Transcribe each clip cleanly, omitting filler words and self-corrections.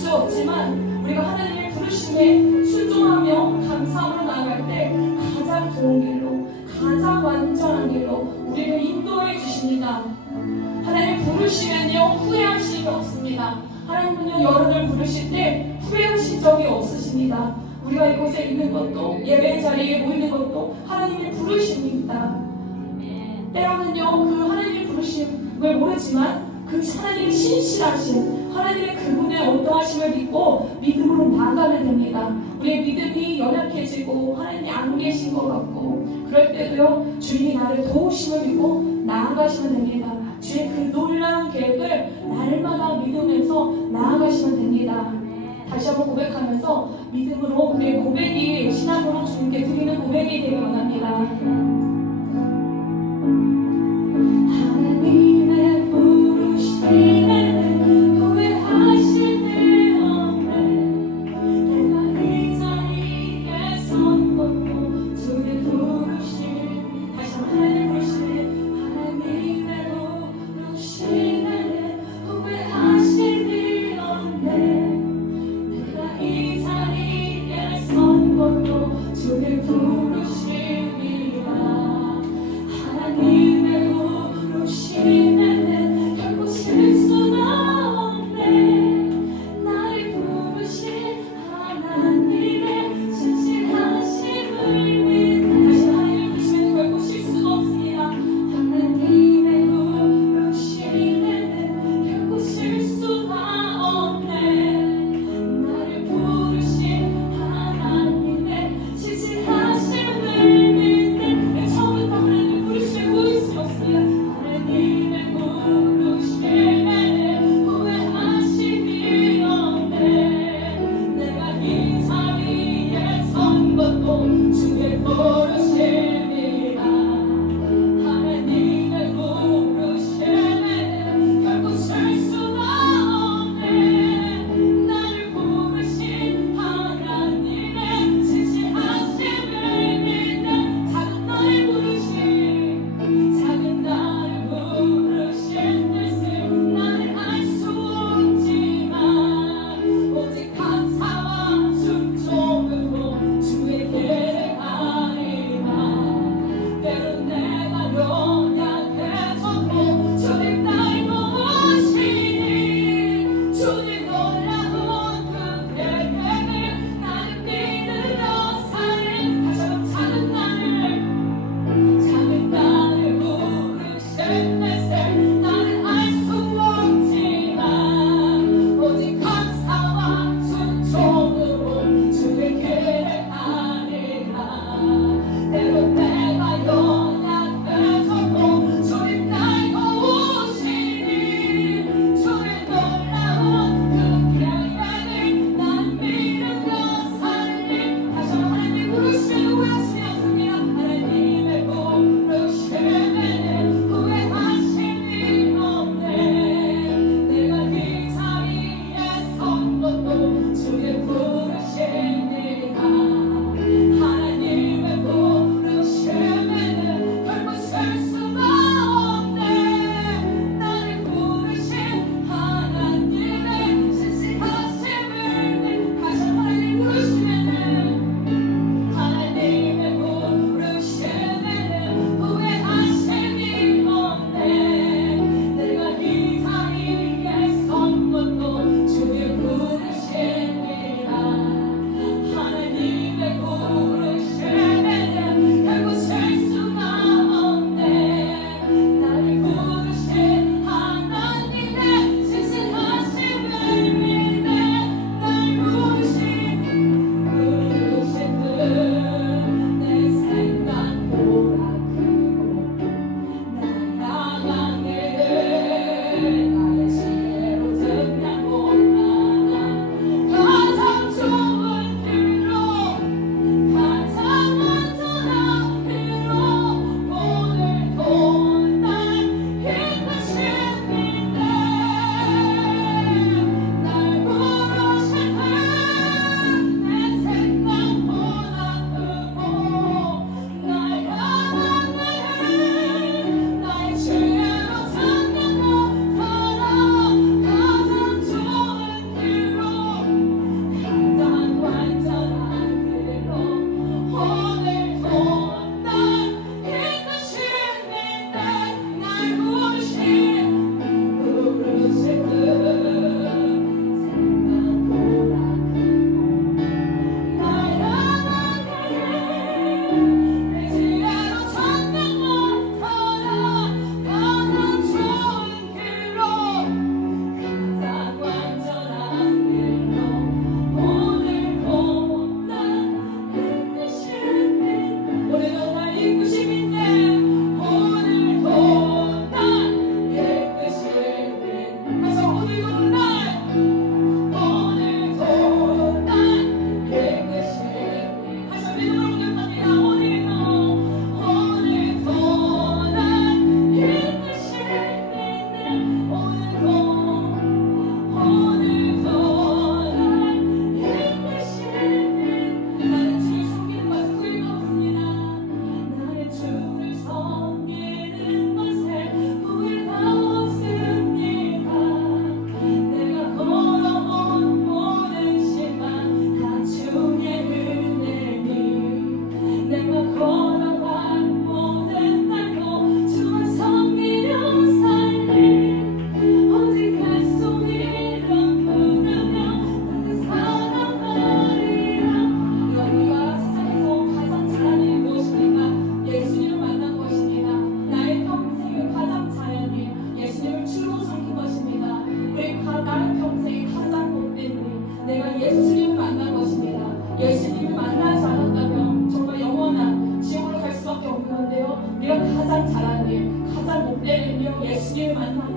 수 없지만 우리가 하나님의 부르심에 순종하며 감사함으로 나아갈 때 가장 좋은 길로, 가장 완전한 길로 우리를 인도해 주십니다. 하나님 부르시면요 후회하실 게 없습니다. 하나님은요 여러분을 부르실 때 후회하신 적이 없으십니다. 우리가 이곳에 있는 것도, 예배 자리에 모이는 것도 하나님의 부르심입니다. 때로는요 그 하나님의 부르심을 모르지만 그 하나님의 신실하신 하나님의 그분의 어떠하심을 믿고 믿음으로 나아가면 됩니다. 우리의 믿음이 연약해지고 하나님이 안 계신 것 같고 그럴 때도요 주님이 나를 도우심을 믿고 나아가시면 됩니다. 주의 그 놀라운 계획을 날마다 믿으면서 나아가시면 됩니다. 다시 한번 고백하면서 믿음으로 우리의 고백이 신앙으로 주님께 드리는 고백이 되기 원합니다. 하나님의 부르심에 후회하실 일 없네. 내가 이 자리에 선 것도 주의 부르심. 다시 한번 하나님의 부르심에, 하나님의 부르심에 후회하실 일 없네. 내가 이 자리에 선 것도 주의 부르심이라.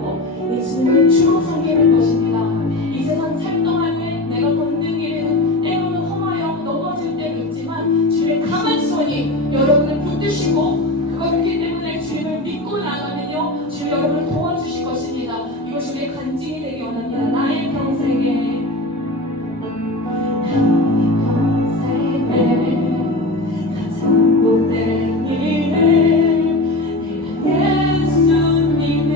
붙들고 예수님을 주로 섬기는 것입니다. 이 세상 살 동안에 내가 걷는 길에는 때로는 험하여 넘어질 때도 있지만 주의 강한 손이 여러분을 붙드시고 그렇기 때문에 주님을 믿고 나가면요 주님 여러분을 도와주실 것입니다. 이것이 우리의 간증이 되기 원합니다. 나의 평생에 가장 복된 일은 내가 예수님을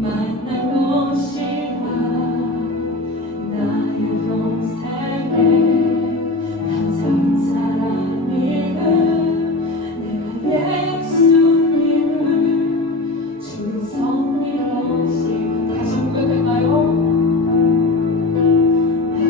만난 것이라. 나의 평생에 가장 잘한 일은 내가 예수님을 주로 섬기는 것이라. 다시 고백할까요? 나의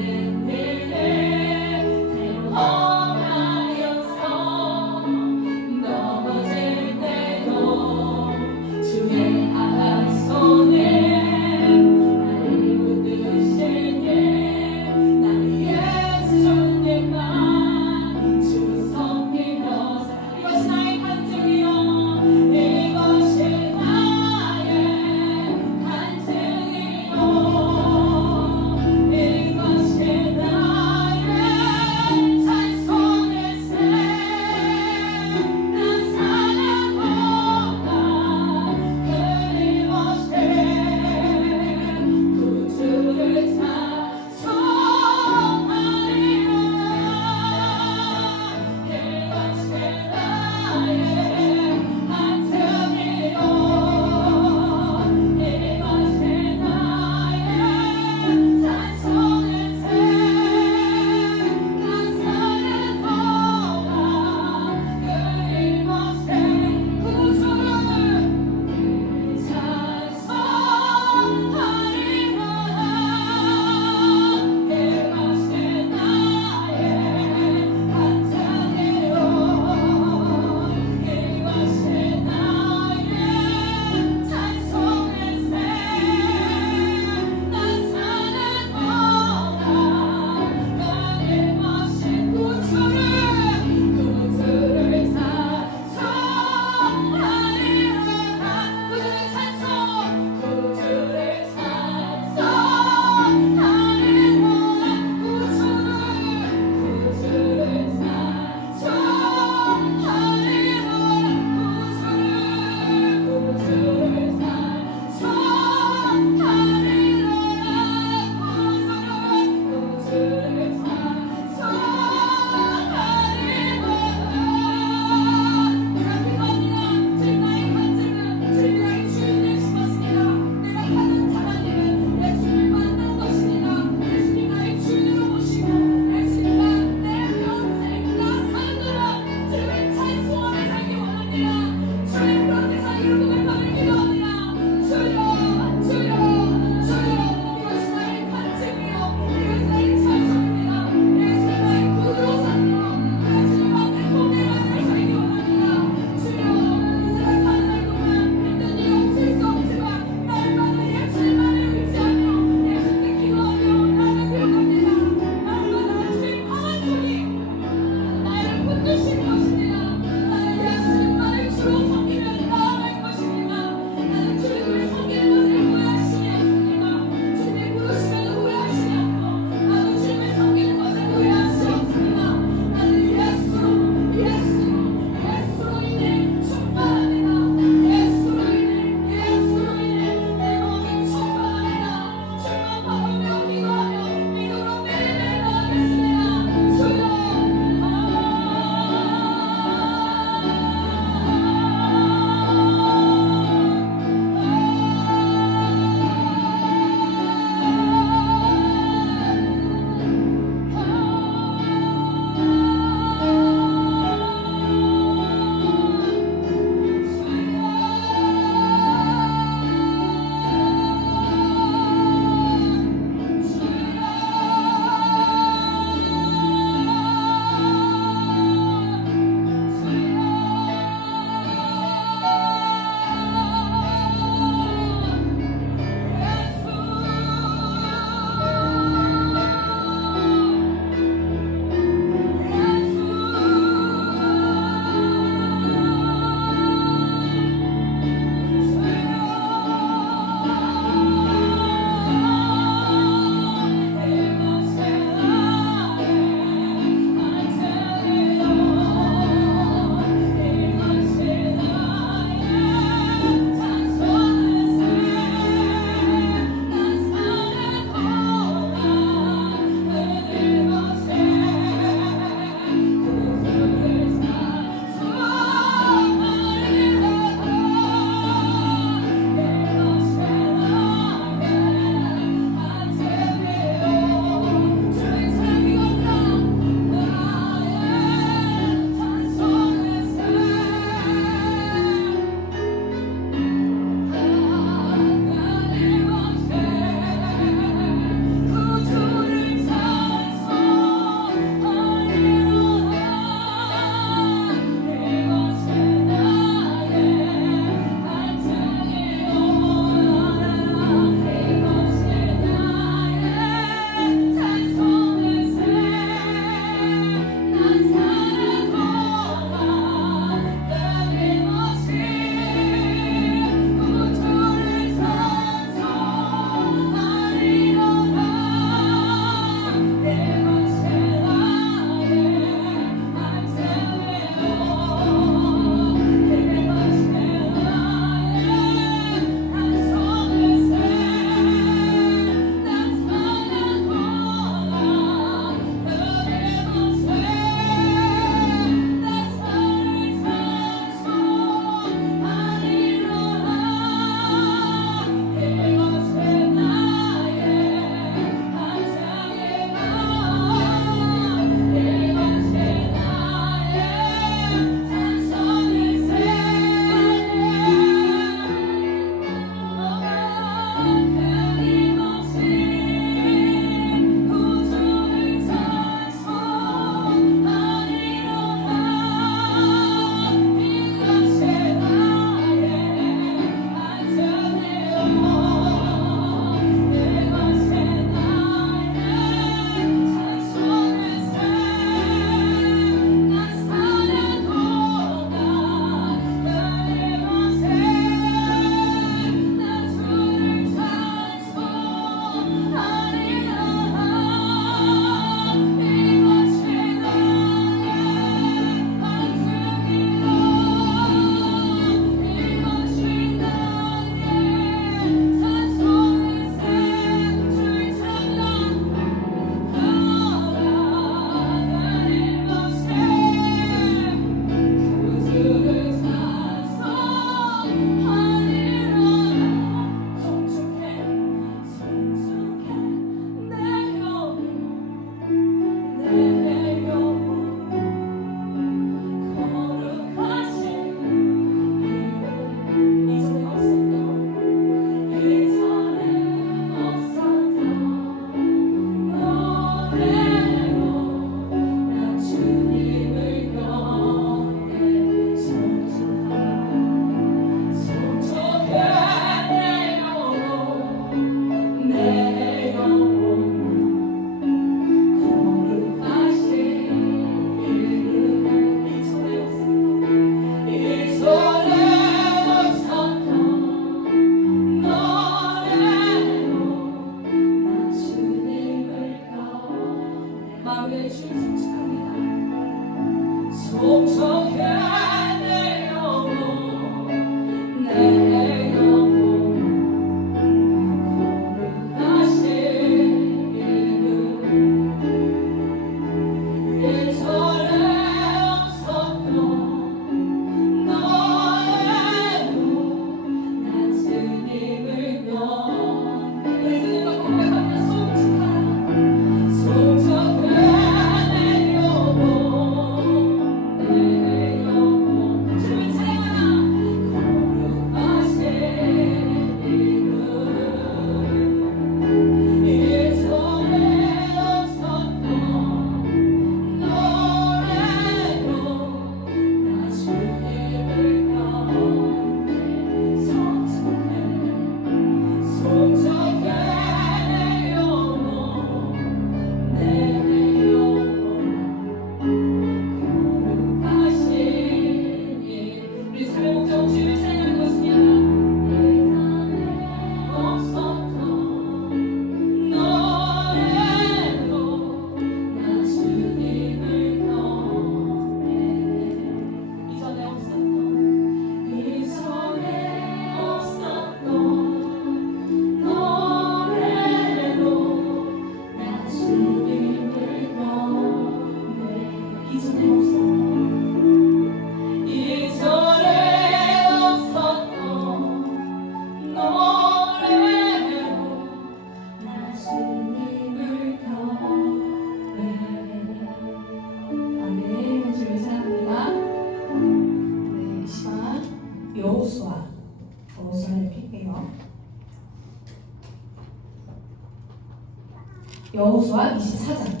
여호수아 24장.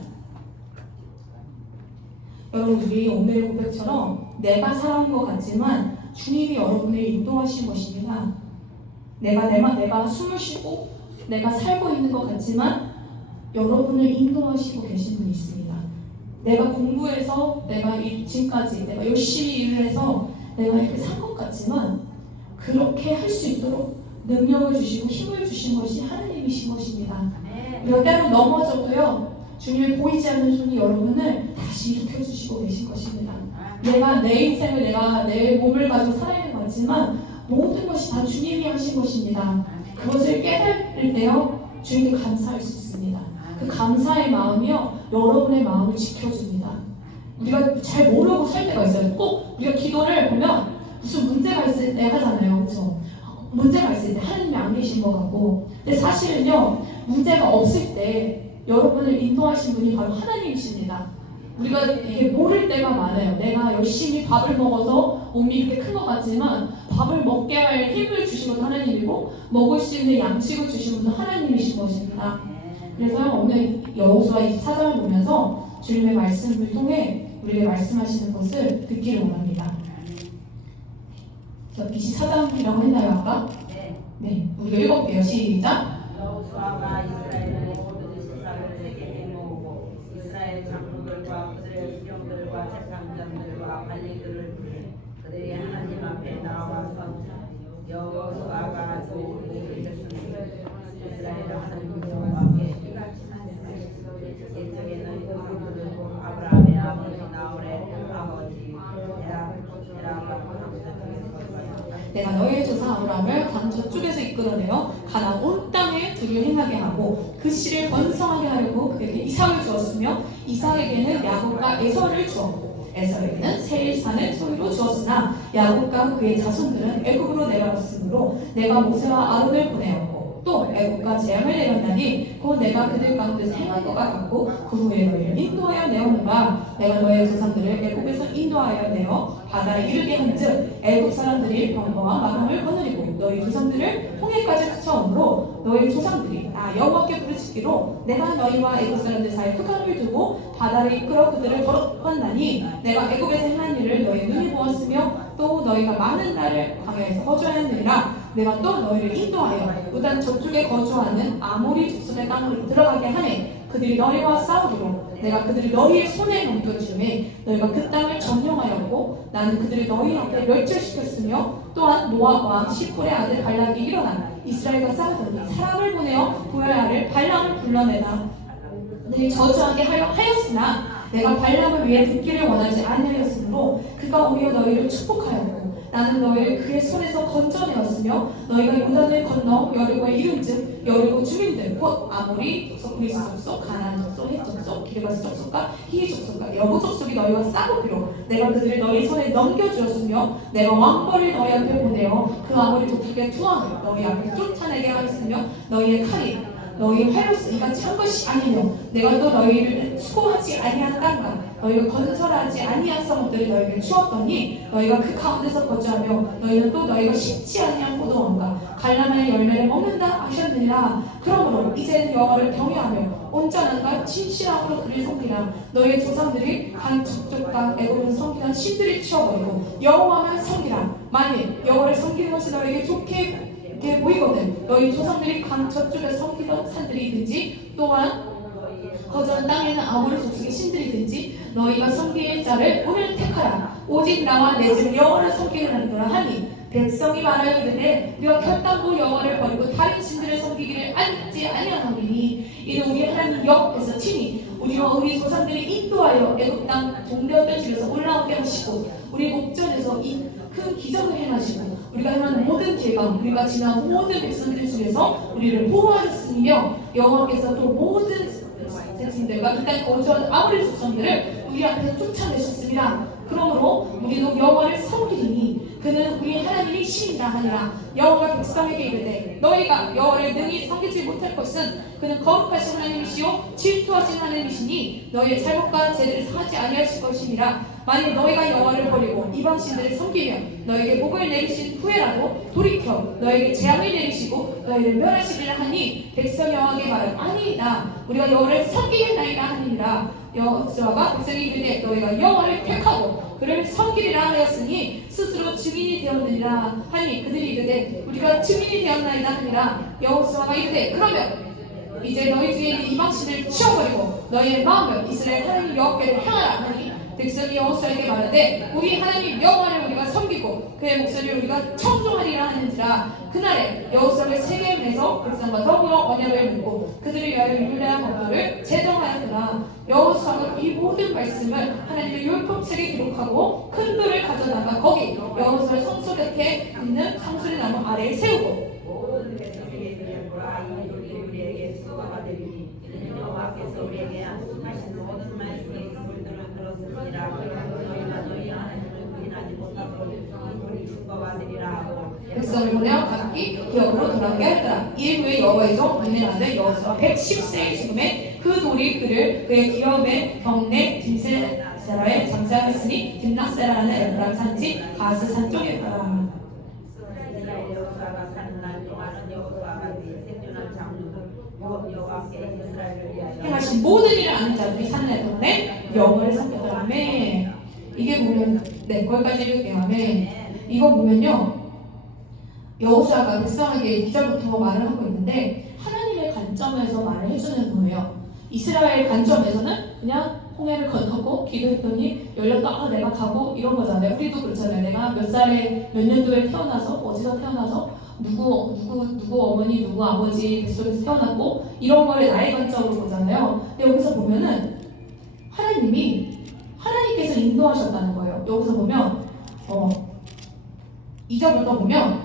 여러분들이 오늘의 고백처럼 내가 살아온 것 같지만 주님이 여러분을 인도하신 것입니다. 내가 숨을 쉬고 내가 살고 있는 것 같지만 여러분을 인도하시고 계신 분이 있습니다. 내가 공부해서 내가 지금까지 내가 열심히 일을 해서 내가 이렇게 산 것 같지만 그렇게 할 수 있도록 능력을 주시고 힘을 주신 것이 하나님이신 것입니다. 우리가 때로 넘어져도요, 주님의 보이지 않는 손이 여러분을 다시 일으켜주시고 계신 것입니다. 내가 내 인생을 내가 내 몸을 가지고 살아야 하지만 모든 것이 다 주님이 하신 것입니다. 그것을 깨달을 때요, 주님께 감사할 수 있습니다. 그 감사의 마음이요, 여러분의 마음을 지켜줍니다. 우리가 잘 모르고 살 때가 있어요. 꼭 우리가 기도를 보면 무슨 문제가 있을 때 하잖아요. 그렇죠? 문제가 있을 때 하나님이 안 계신 것 같고, 근데 사실은요, 문제가 없을 때 여러분을 인도하신 분이 바로 하나님이십니다. 우리가 이게 모를 때가 많아요. 내가 열심히 밥을 먹어서 몸이 이렇게 큰 것 같지만 밥을 먹게 할 힘을 주신 것도 하나님이고 먹을 수 있는 양식을 주신 분도 하나님이신 것입니다. 그래서 오늘 여호수아 24장을 보면서 주님의 말씀을 통해 우리에게 말씀하시는 것을 듣기를 원합니다. 24장이라고 했나요 아까? 네. 우리가 읽어볼게요. 시작. 여호수아가 이스라엘의 모든 지사를 세게에 모으고 이스라엘 장로들과 그들의 수령들과 재판장들과 관리들을 부르 그들이 하나님 앞에 나와서 여호수아가 이르기를 이스라엘 하나님 여호와께 이같이 하시되 옛적에는 그들도 아브라함의 아버지 나홀의 아버지 에라가 내가 너희의 조상 아브라함을 강 저쪽에서 이끌어내어 가나안 온 땅에 들을 행하게 하고 그 씨를 번성하게 하려고 그에게 이삭을 주었으며 이삭에게는 야곱과 에서를 주었고 에서에게는 세일산을 소유로 주었으나 야곱과 그의 자손들은 애굽으로 내려갔으므로 내가 모세와 아론을 보내었고 또 애굽과 재앙을 내렸나니 곧 내가 그들 가운데서 행한 것과 같고 그 후에 너희를 인도하여 내었노라. 내가 너희의 조상들을 애굽에서 인도하여 내어 바다에 이르게 한즉 애굽 사람들이 병거와 마병을 거느리고 너희 조상들을 홍해까지 쫓아오므로 너희 조상들이 나 여호와께 부르짖기로 내가 너희와 애굽 사람들 사이 흑암을 두고 바다를 이끌어 그들을 걸었나니 내가 애굽에서 행한 일을 너희 눈이 보았으며 또 너희가 많은 날을 광야에서 거주하였느니라. 내가 또 너희를 인도하여 요단 저쪽에 거주하는 아모리 족속의 땅으로 들어가게 하매 그들이 너희와 싸우기로 내가 그들을 너희의 손에 넘겨주매 너희가 그 땅을 점령하였고 나는 그들을 너희 앞에 멸절시켰으며 또한 모압 왕 시풀의 아들 발락이 일어나 이스라엘과 싸우더니 사람을 보내어 보야를 발람을 불러내다 늘 저주하게 하였으나 내가 발람을 위해 듣기를 원하지 아니하였으므로 그가 오히려 너희를 축복하였고 나는 너희를 그의 손에서 건져내었으며 너희가 요단을 건너 여리고에 이른즉 여리고 주민들 곧 아모리 족속, 그리스 족속, 가나안 족속, 헷 족속, 기르가스 족속과 히위 족속과 여부 족속이 너희와 싸우기로 내가 그들을 너희 손에 넘겨주었으며 내가 왕벌을 너희 앞에 보내어 그 아모리 족속의 투항을 너희 앞에 쫓아내게 하였으며 너희의 칼이 너희 활로서 이같이 한 것이 아니며 내가 또 너희를 수고하지 아니한 땅과 너희가 건설하지 아니한 성읍들을 너희를 주었더니 너희가 그 가운데서 거주하며 너희는 또 너희가 심지 아니한 포도원과 갈라나의 열매를 먹는다 하셨느니라. 그러므로 이제는 여호와를 경외하며 온전함과 진실함으로 그를 섬기라. 너희의 조상들이 간 저쪽과 애굽을 섬기던 신들을 치워버리고 여호와만 섬기라. 만일 여호와를 섬기는 것이 너희에게 좋게 보이거든 너희 조상들이 강 저쪽에 섬기던 산들이든지 또한 거저는 땅에는 아모리 족속의 신들이든지 너희가 섬길 자를 오늘 택하라. 오직 나와 내 집 여호와를 섬기느니라 하니 백성이 말하여 이르되 우리가 결단코 여호와를 버리고 다른 신들을 섬기기를 앉지 아니하노니 이는 우리 하나님 여호와께서 친히 우리와 우리 조상들이 인도하여 애굽 땅 종되었던 집에서 올라오게 하시고 우리 목전에서 이 큰 기적을 행하시고 우리가 행한 모든 죄가 우리가 지난 모든 백성들 중에서 우리를 보호하셨으며 여호와께서 또 모든 백성들과 그 땅에 거주하는 아모리 족속들을 우리 앞에 쫓아내셨습니다. 그러므로 우리도 여호와를 섬기리니 그는 우리 하나님이 신이라 하니라. 여호와가 백성에게 이르되 너희가 여호와를 능히 섬기지 못할 것은 그는 거룩하신 하나님이시요 질투하신 하나님이시니 너희의 잘못과 죄들을 사하지 아니하실 것이니라. 만일 너희가 여호와를 버리고 이방신들을 섬기며 너에게 복을 내리신 후에라도 돌이켜 너에게 재앙을 내리시고 너희를 멸하시리라 하니 백성 여호와에게 말하되 아니이다 우리가 여호와를 섬기겠나이다 하니라. 여호수아가 백성이 이르되 너희가 여호와를 택하고 그를 섬기리라 하였으니 스스로 증인이 되었느니라 하니 그들이 이르되 우리가 증인이 되었나이다 하니라. 여호수아가 이르되 그러면 이제 너희 중에 있는 이방신을 치워버리고 너희의 마음을 이스라엘 하나님 여호와께를 향하라 하니 백성이 여호수아에게 말하되 우리 하나님 여호와를 우리가 섬기고 그의 목소리를 우리가 청종하리라 하는지라. 그날에 여호수아가 세겜에서 백성과 더불어 언약을 맺고 그들을 위하여 율례와 법도를 제정하였더라. 여호수아가 이 모든 말씀을 하나님의 율법책에 기록하고 큰 돌을 가져다가 거기 여호수아의 성소 곁에 있는 상수리 나무 아래에 세우고 모든 백성에게 들려보라. 이 돌이 우리에게 수고가 되리니 이는 여호와께서 우리에게 하신 모든 말씀의 물들을 들었으니라. 그러므로 너희가 너희 하나님을 부인하지 못하도록 이 돌이 수고가 되리라 하고 백성을 보내어 각기 기업으로 돌아가게 하였더라. 이에 후에 여호와의 종 눈의 아들 여호수아 110세의 죽음에 그 돌이 그를 그의 기업의 경내 dim세라에 장사하였으니 딥낫세라는 에브라임 산지 가스 산 쪽이었더라. 이스라엘 여호수아가 사는 날 동안은 여호수아가 생존한 장로들 여호와께 이스라엘을 위하여 행하신 모든 일을 아는 자들이 사는 날 동안에 여호와를 섬겼더라. 아멘. 이게 보면 거기까지 읽을게요. 아멘. 이거 보면요 여호수아가 백성에게 2절부터 말을 하고 있는데 하나님의 관점에서 말을 해주는 거예요. 이스라엘 관점에서는 그냥 홍해를 건너고 기도했더니 열렸다 내가 가고 이런 거잖아요. 우리도 그렇잖아요. 내가 몇 살에 몇 년도에 태어나서 어디서 태어나서 누구 어머니 누구 아버지 뱃속에서 태어났고 이런 거를 나의 관점으로 보잖아요. 근데 여기서 보면은 하나님께서 인도하셨다는 거예요. 여기서 보면 2절부터 보면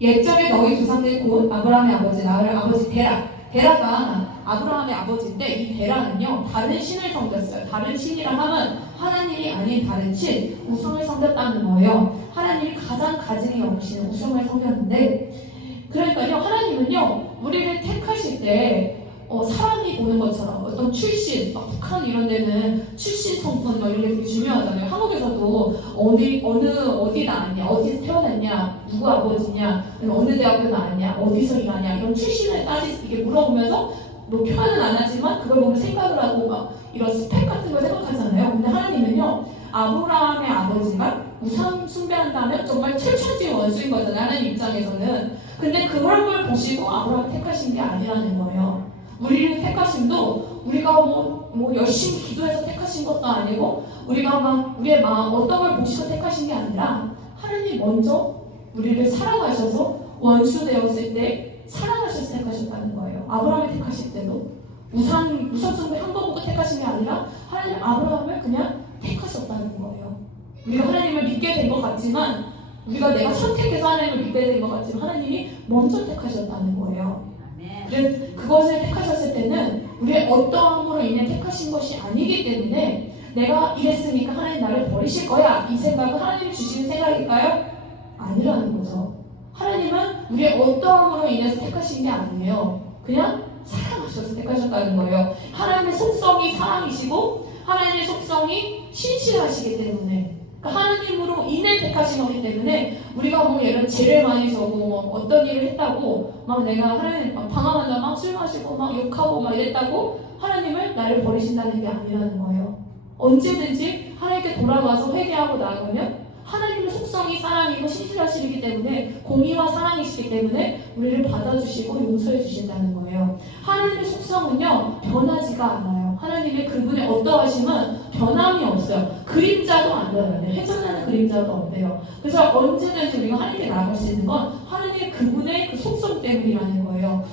옛적에 너희 조상들 곧 아브라함의 아버지 나를 아버지 데라가 아브라함의 아버지인데 이 데라는요 다른 신을 섬겼어요. 다른 신이라 하면 하나님이 아닌 다른 신 우상을 섬겼다는 거예요. 하나님이 가장 가증히 여기시는 우상을 섬겼는데 그러니까요 하나님은요 우리를 택하실 때 사람이 보는 것처럼 어떤 출신, 북한 이런 데는 출신 성분 이런 게 되게 중요하잖아요. 한국에서도 어디 나왔냐, 어디서 태어났냐, 누구 아버지냐, 어느 대학교 나왔냐, 어디서 일하냐 이런 출신을 이게 물어보면서 뭐 표현은 안 하지만 그걸 보면 생각을 하고 막 이런 스펙 같은 걸 생각하잖아요. 근데 하나님은요 아브라함의 아버지가 우상 숭배한다면 정말 최초의 원수인 거잖아요. 하나님 입장에서는. 근데 그런 걸 보시고 아브라함을 택하신 게 아니라는 거예요. 우리를 택하심도 우리가 뭐 열심히 기도해서 택하신 것도 아니고 우리가 막 우리의 마음 어떤 걸 보시고 택하신 게 아니라 하나님 먼저 우리를 사랑하셔서 원수 되었을 때 사랑하셔서 택하셨다는 거예요. 아브라함을 택하실 때도 우상 숭배 한 번 보고 택하신 게 아니라 하나님 아브라함을 그냥 택하셨다는 거예요. 우리가 하나님을 믿게 된 것 같지만 내가 선택해서 하나님을 믿게 된 것 같지만 하나님이 먼저 택하셨다는 거예요. 그래서 그것을 택하셨을 때는 우리의 어떠함으로 인해 택하신 것이 아니기 때문에 내가 이랬으니까 하나님 나를 버리실 거야 이 생각은 하나님이 주시는 생각일까요? 아니라는 거죠. 하나님은 우리의 어떠함으로 인해서 택하신 게 아니에요. 그냥 사랑하셔서 택하셨다는 거예요. 하나님의 속성이 사랑이시고 하나님의 속성이 신실하시기 때문에 하나님으로 인해 택하신 거기 때문에 우리가 뭐 예를 죄를 많이 저고 뭐 어떤 일을 했다고 막 내가 하나님 방황한다 막 술 마시고 막 욕하고 막 이랬다고 하나님을 나를 버리신다는 게 아니라는 거예요. 언제든지 하나님께 돌아가서 회개하고 나아가면 하나님의 속성이 사랑이고 신실하시기 때문에 공의와 사랑이시기 때문에 우리를 받아주시고 용서해 주신다는 거예요. 하나님의 속성은요 변하지가 않아요. 하나님의 그분의 어떠하심은 변함이 없어요. 그림자도 안 변해요. 회전하는 그림자도 없대요. 그래서 언제든지 우리가 하나님께 나아갈 수 있는 건 하나님의 그분의 그 속성 때문이라는 거예요.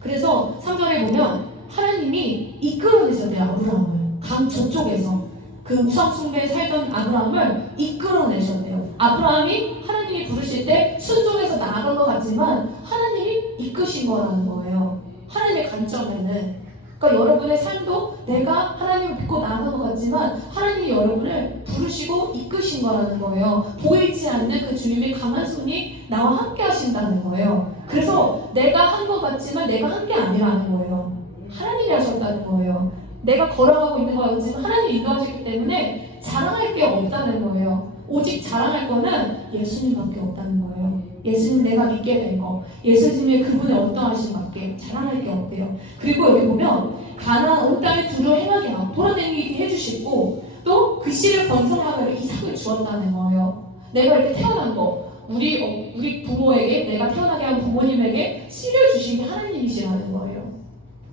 그래서 3절에 보면 하나님이 이끌어내셨대요. 아브라함을 강 저쪽에서 그 우상 숭배에 살던 아브라함을 이끌어내셨대요. 아브라함이 하나님이 부르실 때 순종해서 나아간 것 같지만 하나님이 이끄신 거라는 거예요. 하나님의 관점에는. 그러니까 여러분의 삶도 내가 하나님을 믿고 나아간 것 같지만 하나님이 여러분을 부르시고 이끄신 거라는 거예요. 보이지 않는 그 주님의 강한 손이 나와 함께 하신다는 거예요. 그래서 내가 한 것 같지만 내가 한 게 아니라는 거예요. 하나님이 하셨다는 거예요. 내가 걸어가고 있는 것 같지만 하나님이 인도하시기 때문에 자랑할 게 없다는 거예요. 오직 자랑할 거는 예수님밖에 없다는 거예요. 예수님 내가 믿게 된 거, 예수님의 그분의 어떠하심밖에 자랑할 게 없대요. 그리고 여기 보면 가나안 온 땅에 두루 행하게 하고 돌아다니게 해주시고 또 그 씨를 번성하게 이삭을 주었다는 거예요. 내가 이렇게 태어난 거, 우리 부모에게, 내가 태어나게 한 부모님에게 씨를 주신 게 하나님이시라는 거예요.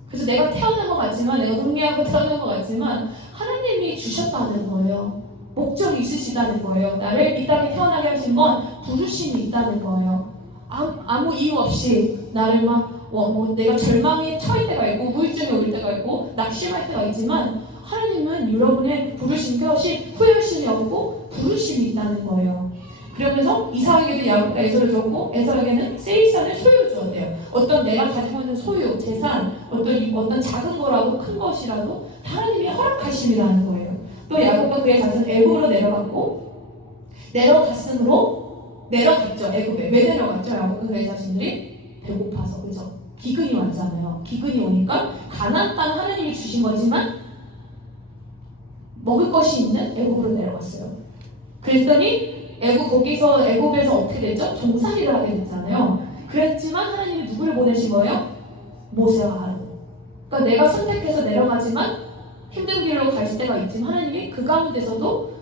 그래서 내가 태어난 것 같지만, 내가 응애하고 태어난 것 같지만 하나님이 주셨다는 거예요. 목적이 있으시다는 거예요. 나를 이 땅에 태어나게 하신 건 부르심이 있다는 거예요. 아무 이유 없이 나를 내가 절망에 처할 때가 있고 우울증이 올 때가 있고 낙심할 때가 있지만 하나님은 여러분의 부르신 것이 후회심이 없고 부르심이 있다는 거예요. 그러면서 이삭에게도 야곱과 에서를 줬고 에서에게는 세이산을 소유 주었대요. 어떤 내가 가지고 있는 소유, 재산, 어떤 작은 거라도 큰 것이라도 하나님이 허락하심이라는 거예요. 또 야곱과 그의 자손 애굽으로 내려갔죠. 애굽에. 왜 내려갔죠? 야곱과 그의 자손들이 배고파서. 그죠? 기근이 왔잖아요. 기근이 오니까 가나안 땅 하나님이 주신 거지만 먹을 것이 있는 애굽으로 내려갔어요. 그랬더니 애굽에서 어떻게 됐죠? 종살이를 하게 됐잖아요. 그랬지만 하나님이 누구를 보내신 거예요? 모세와 아론. 그러니까 내가 선택해서 내려가지만 힘든 길로 갈 때가 있지만 하나님이 그 가운데서도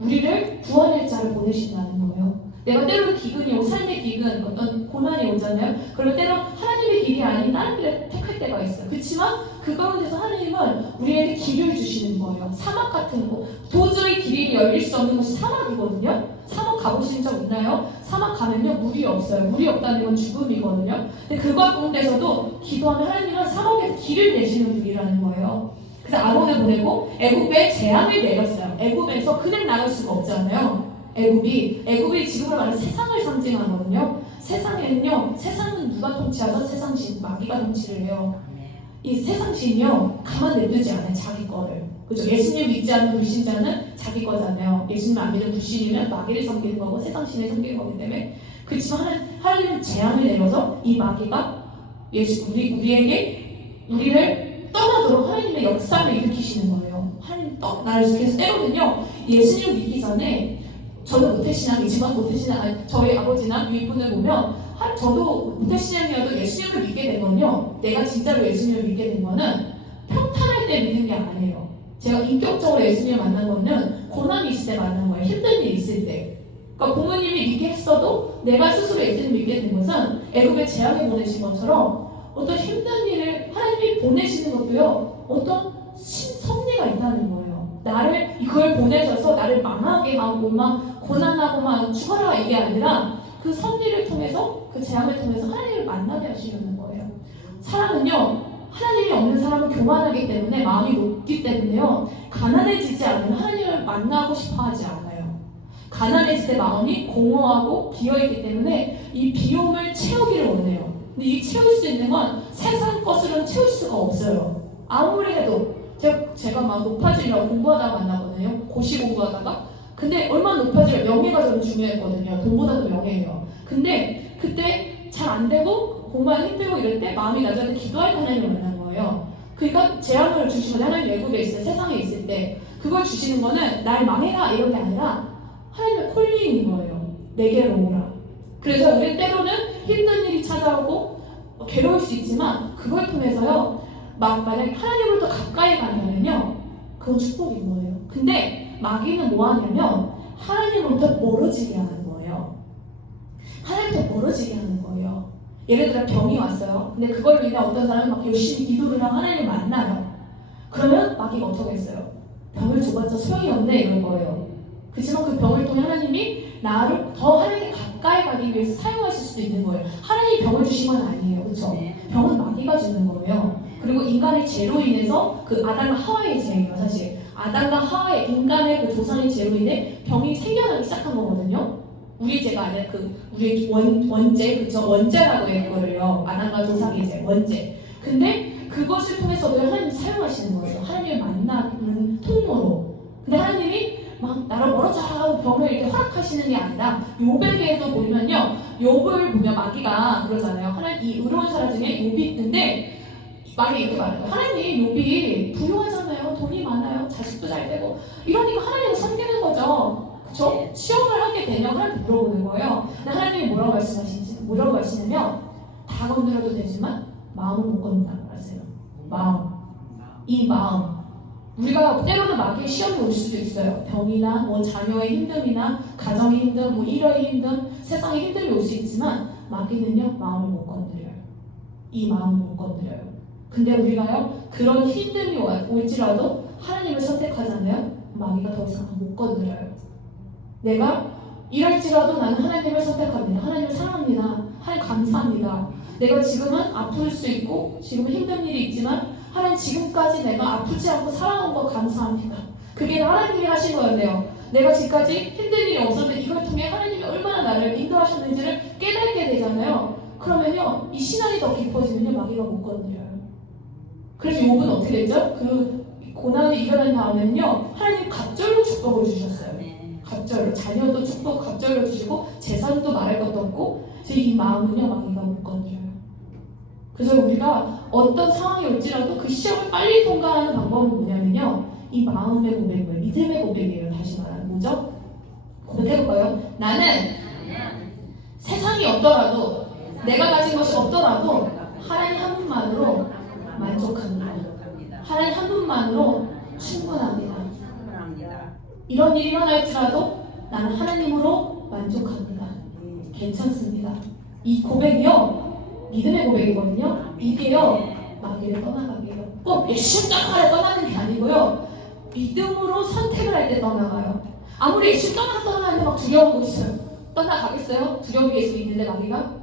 우리를 구원할 자를 보내신다는 거예요. 내가 때로는 기근이 오고 삶의 기근, 어떤 고난이 오잖아요. 그럴 때는 하나님의 길이 아닌 다른 길을 택할 때가 있어요. 그렇지만 그 가운데서 하나님은 우리에게 길을 주시는 거예요. 사막 같은 거. 도저히 길이 열릴 수 없는 것이 사막이거든요. 사막 가보신 적 있나요? 사막 가면요 물이 없어요. 물이 없다는 건 죽음이거든요. 근데 그 가운데서도 기도하면 하나님은 사막에서 길을 내시는 분이라는 거예요. 그래서 아론을 보내고 애굽에 재앙을 내렸어요. 애굽에서 그냥 나갈 수가 없잖아요. 애굽이 지금으로 말하면 세상을 상징하거든요. 세상은 누가 통치하죠? 세상신, 마귀가 통치를 해요. 이 세상신이요 가만 냅두지 않아요. 자기 거를. 그죠? 예수님 믿지 않는 불신자는 자기 거잖아요. 예수님 안 믿는 불신이면 마귀를 섬기는 거고 세상신을 섬기는 거기 때문에. 그렇지만 하나님은 재앙을 내려서 이 마귀가 우리를 떠나도록 하나님의 역사를 일으키시는 거예요. 하나님 나를 계속 때로는요. 예수님을 믿기 전에 저는 모태신앙이지만 저희 아버지나 윗분을 보면 저도 모태신앙이어도 예수님을 믿게 된 건요. 내가 진짜로 예수님을 믿게 된 거는 평탄할 때 믿는 게 아니에요. 제가 인격적으로 예수님을 만난 거는 고난이 있을 때 만난 거예요. 힘든 일이 있을 때. 그러니까 부모님이 믿게 했어도 내가 스스로 예수님을 믿게 된 것은 애굽에 재앙에 보내신 것처럼 어떤 힘든 일을 하나님이 보내시는 것도요. 어떤 섭리가 있다는 거예요. 그걸 보내셔서 나를 망하게 하고 고난하고 죽어라 이게 아니라 그 섭리를 통해서 그 재앙을 통해서 하나님을 만나게 하시려는 거예요. 사람은요 하나님이 없는 사람은 교만하기 때문에 마음이 높기 때문에요 가난해지지 않으면 하나님을 만나고 싶어하지 않아요. 가난해질 때 마음이 공허하고 비어있기 때문에 이 비움을 채우기를 원해요. 근데 이 채울 수 있는 건 세상 것으로는 채울 수가 없어요. 아무리 해도 제가 막 높아지려고 공부하다가 만나거든요. 고시 공부하다가. 근데 얼마나 높아지려 명예가 저는 중요했거든요. 돈보다도 명예예요. 근데 그때 잘 안 되고 공부하기 힘들고 이럴 때 마음이 낮아서 기도할 때 하나님을 만난 거예요. 그러니까 재앙을 주시면 하나님 애굽에 있을 때 세상에 있을 때 그걸 주시는 거는 날 망해라 이런 게 아니라 하나님의 콜링인 거예요. 내게로 오라. 그래서 우리 때로는 힘든 일이 찾아오고 괴로울 수 있지만 그걸 통해서요 만약에 하나님으로부터 가까이 가면요 그건 축복인 거예요. 근데 마귀는 뭐 하냐면 하나님으로부터 멀어지게 하는 거예요. 하나님부터 멀어지게 하는 거예요. 예를 들어 병이 왔어요. 근데 그걸로 인해 어떤 사람은 막 열심히 기도를 하고 하나님을 만나요. 그러면 마귀가 어떻게 했어요? 병을 줘봤자 소용이 없네 이럴 거예요. 그렇지만 그 병을 통해 하나님이 나를 더 하나님께 가까이 가기 위해서 사용하실 수도 있는 거예요. 하나님이 병을 주신 건 아니에요. 그렇죠? 병은 마귀가 주는 거예요. 그리고 인간의 죄로 인해서 그 아담과 하와의 죄예요. 사실 아담과 하와의 인간의 그 조상의 죄로 인해 병이 생겨나기 시작한 거거든요. 우리 죄가 아니라 우리의 원죄, 그쵸? 원죄라고 해요. 그거를요. 아담과 조상의 죄, 원죄. 근데 그것을 통해서도 하나님 사용하시는 거예요. 하나님을 만나는 통로로. 근데 하나님이 막 나를 멀어져라 하고 병을 이렇게 허락하시는 게 아니라 욥에게도 보면요. 욥을 보면 마귀가 그러잖아요. 하나님 이 의로운 사람 중에 욥이 있는데 말이 이렇게 말해요. 하나님, 욥이 부유하잖아요. 돈이 많아요. 자식도 잘 되고. 이러니까 하나님을 섬기는 거죠. 그쵸? 시험을 하게 되면 하나님 물어보는 거예요. 근데 하나님이 뭐라고 하시냐면 다 건드려도 되지만 마음은 못 건든다고 하세요. 마음. 이 마음. 우리가 때로는 마귀의 시험이 올 수도 있어요. 병이나 뭐 자녀의 힘듦이나 가정의 힘듦, 뭐 일의 힘듦, 세상의 힘듦이 올 수 있지만 마귀는요 마음을 못 건드려요. 이 마음을 못 건드려요. 근데 우리가요 그런 힘듦이 올지라도 하나님을 선택하잖아요. 마귀가 더 이상 못 건드려요. 내가 이럴지라도 나는 하나님을 선택합니다. 하나님을 사랑합니다. 하나님 감사합니다. 내가 지금은 아플 수 있고 지금은 힘든 일이 있지만 하나님 지금까지 내가 아프지 않고 살아온 거 감사합니다. 그게 하나님이 하신 거였네요. 내가 지금까지 힘든 일이 없었는데 이걸 통해 하나님이 얼마나 나를 인도하셨는지를 깨닫게 되잖아요. 그러면요 이 신앙이 더 깊어지면요 마귀가 못 건드려요. 그래서 욥은 어떻게 됐죠? 그 고난이 일어난 다음에는요 하나님 갑절로 축복을 주셨어요. 갑절로 자녀도 축복 갑절로 주시고 재산도 말할 것도 없고 이 마음은요 마귀가 못 건드려요. 그래서 우리가 어떤 상황이 올지라도 그 시험을 빨리 통과하는 방법은 뭐냐면요 이 마음의 고백이에요. 믿음의 고백이에요. 다시 말하면 뭐죠? 고백해볼까요? 나는 세상이 없더라도 내가 가진 것이 없더라도 하나님 한 분만으로 만족합니다. 하나님 한 분만으로 충분합니다. 이런 일이 일어날지라도 나는 하나님으로 만족합니다. 괜찮습니다. 이 고백이요 믿음의 고백이거든요. 이게요 마귀를 떠나가게요. 꼭 예수님을 떠나는 게 아니고요 믿음으로 선택을 할 때 떠나가요. 아무리 예수님 떠나는데 막 두려워하고 있어요. 떠나가겠어요? 두려움이 계속 있는데 마귀가